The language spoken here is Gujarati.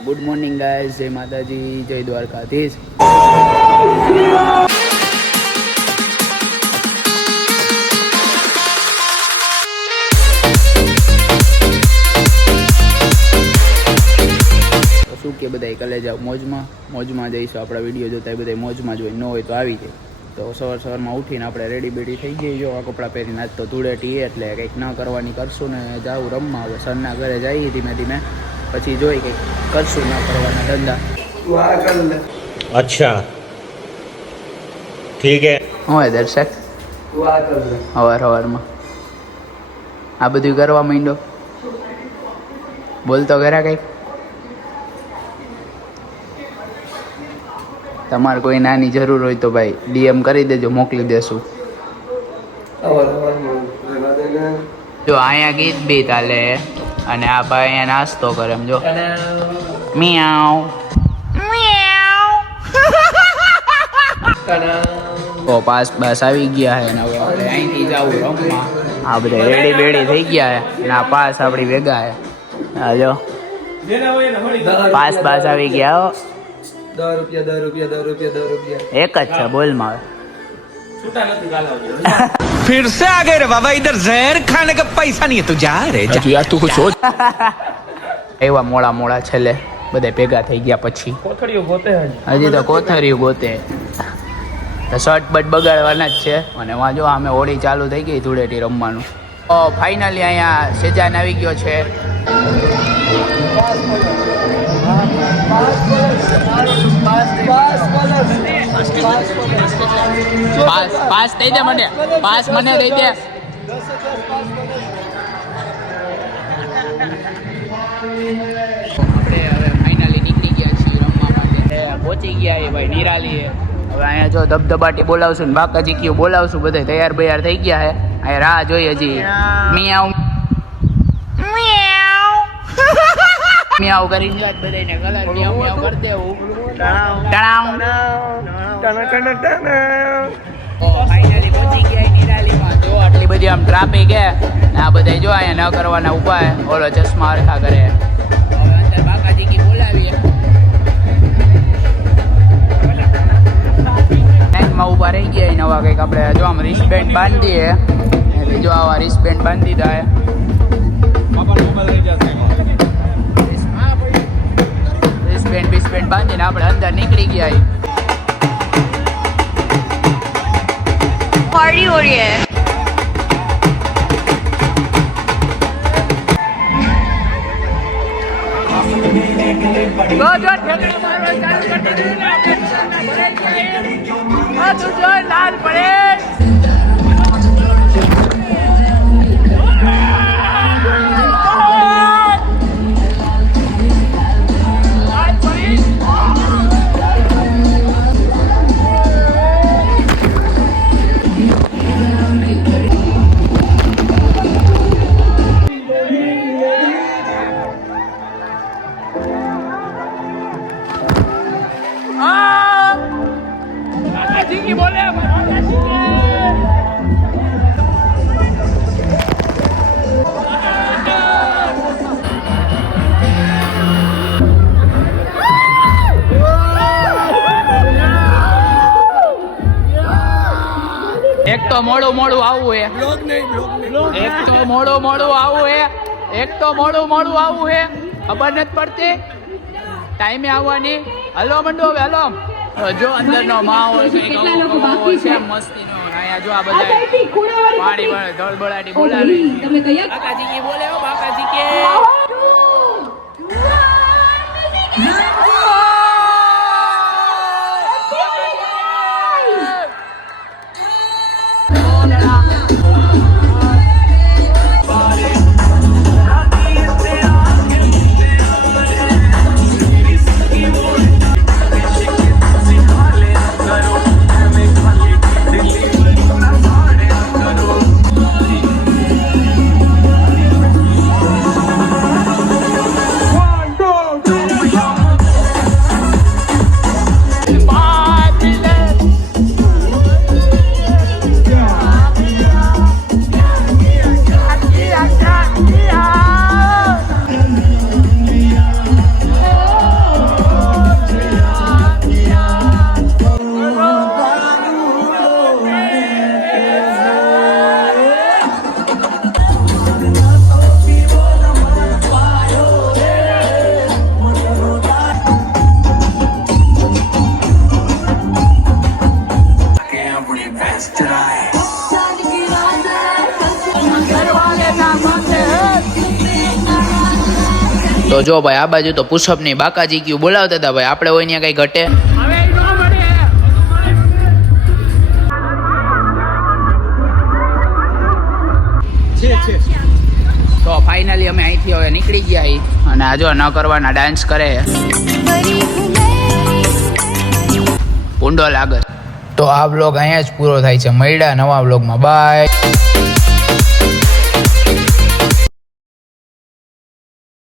ગુડ મોર્નિંગ ગાઈઝ, જય માતાજી, જય દ્વારકાધીશ. શું કે બધા કલે જાઓ મોજમાં જઈશું. આપણા વિડીયો જોતા બધા મોજમાં જ હોય, ન હોય તો આવી જાય. તો સવારમાં ઉઠીને આપણે રેડી બેડી થઈ ગઈ. જો આ કપડાં પહેરીને આજ તો ધૂળેટી એટલે કંઈક ન કરવાની કરશું ને જાઉં રમવા. હવે સરના ઘરે જઈએ ધીમે ધીમે, પછી જોઈ કંઈક કરશું ના કરવાના ધંધા. અચ્છા ઠીક હે. હોય દર્શક સવારમાં આ બધું કરવા માંડ્યો. બોલતો ખરા કંઈક. તમારે કોઈ નાની જરૂર હોય તો ભાઈ ડીએમ કરી દેજો, મોકલી દેશું. જો અહીંયા ગીત બી ચાલે અને આ ભાઈ અહીંયા નાસ્તો કરે. એમ જો મિયાઉ તો પાસ આવી ગયા છે ને હવે આપણે અહીંથી જવું રમવા. આ બધા રેડી બેડી થઈ ગયા છે અને આ પાસ આપણી ભેગા છે. હાલો પાસ આવી ગયા હો. 10 રૂપિયા એક જ છે બોલમાં. फिर से आ गए रे बाबा, इधर जहर खाने का पैसा नहीं है, तू जा रे जा यार, तू कुछ सोच. એવા મોડા છેલ્લે બધા ભેગા થઈ ગયા પછી કોથળીઓ ગોતે હજી તો કોથળીઓ ગોતે. તો શર્ટ બટ બગાડવાના જ છે. અને વાં જો અમે હોળી ચાલુ થઈ ગઈ ધૂળેટી રમવાનું. તો ફાઇનલી અહીંયા સેજાન આવી ગયો છે. પાસ દઈ દે મને, પાસ મને દઈ દે. આપણે હવે ફાઇનલી નીકળી ગયા છીએ રમવા માટે. પહોંચી ગયા એ ભાઈ નિરાલી. હવે અહીંયા જો ધબધબાટી બોલાવશું ને બાકાજી કયું બોલાવશું. બધા તૈયાર બૈયાર થઈ ગયા હે. અહીંયા રાહ જોઈ હજી. મિયાઉ મિયાઉ કરીને જ બધાને કલર મિયાઉ કરી દેવું. ફાઇનલી પહોંચી ગયા નિરાલીમાં. જો આટલી બધી આમ ટ્રાફિક હે ને આ બધા જો અહીંયા ન કરવાના ઉભા હે. ઓલો ચશ્મા હરખા કરે. હવે અંદર બાકાજી કી બોલાવીએ. લાઈનમાં ઊભા રહી ગયા નવા કંઈક. આપણે જો આમ રિસ્ટબેન્ડ બાંધીએ એટલે જો આવા રિસ્ટબેન્ડ બાંધી દીધા હે. રિસ્ટબેન્ડ બાંધીને આપણે અંદર નીકળી ગયા. पार्टी हो रही है. लाल पड़े એક તો મોડું આવવું હે. એક તો મોડું આવવું હે. ખબર નથી પડતી ટાઈમે આવવાની. હલો મંડો હવે હલો. જો અંદરનો માહોલ છે મસ્તીનો. અહીંયા જો આ બધા પાણી ધળબળાટી બોલાવી. બાકાજી કે બોલે હો, બાકાજી કે જો ભાઈ આ બાજુ તો પુશઅપ ની બાકાજી ક્યુ બોલાવતા હતા ભાઈ, આપણે હોય ત્યાં કઈ ઘટે. તો ફાઇનલી અમે અહીંથી હવે નીકળી ગયા છીએ અને આ જો ન કરવાના ડાન્સ કરે પૂંડો લાગે. તો આ બ્લોગ અહીંયા જ પૂરો થાય છે. મળ્યા નવા બ્લોગમાં. બાય.